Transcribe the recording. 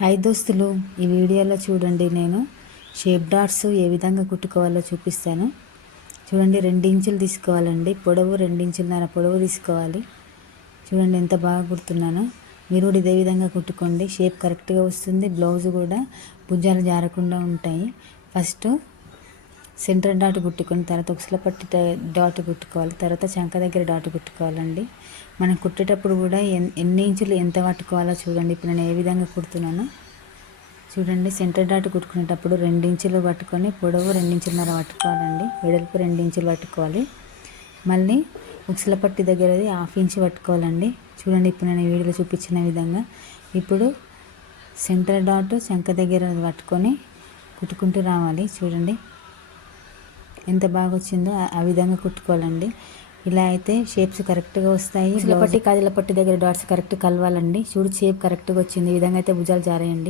Hi దోస్తులు, ఈ వీడియోలో చూడండి నేను షేప్ డాట్స్ ఏ విధంగా కుట్టుకోవాలో చూపిస్తాను. చూడండి 2 ఇంచులు తీసుకోవాలండి, పొడవు 2 ఇంచులన్నర పొడవు తీసుకోవాలి. చూడండి ఎంత బాగా కుడుతున్నానో. మీరు కూడా ఇదే విధంగా కుట్టుకోండి, షేప్ కరెక్ట్గా వస్తుంది. బ్లౌజ్ కూడా భుజాలు జారకుండా ఉంటాయి. ఫస్ట్ సెంటర్ డాట్ కుట్టుకొని తర్వాత ఉక్సుల పట్టి డాట్ కుట్టుకోవాలి, తర్వాత చంక దగ్గర డాట్ కుట్టుకోవాలండి. మనం కుట్టేటప్పుడు కూడా ఎన్ని ఇంచులు ఎంత పట్టుకోవాలో చూడండి. ఇప్పుడు నేను ఏ విధంగా కుడుతున్నానో చూడండి. సెంటర్ డాట్ కుట్టుకునేటప్పుడు 2 ఇంచులు పట్టుకొని పొడవు 2 ఇంచులన్నర పట్టుకోవాలండి, వెడల్పు 2 ఇంచులు పట్టుకోవాలి. మళ్ళీ ఉక్సుల పట్టి దగ్గరది 1/2 ఇంచు పట్టుకోవాలండి. చూడండి ఇప్పుడు నేను ఈ వీడియోలో చూపించిన విధంగా. ఇప్పుడు సెంటర్ డాట్ చంక దగ్గర పట్టుకొని కుట్టుకుంటూ రావాలి. చూడండి ఎంత బాగా వచ్చిందో ఆ విధంగా కుట్టుకోవాలండి. ఇలా అయితే షేప్స్ కరెక్ట్గా వస్తాయి. ఉక్సుల పట్టి కాజల పట్టి దగ్గర డాట్స్ కరెక్ట్ కలవాలండి. చూడు షేప్ కరెక్ట్గా వచ్చింది. ఈ విధంగా అయితే భుజాలు జారేయండి.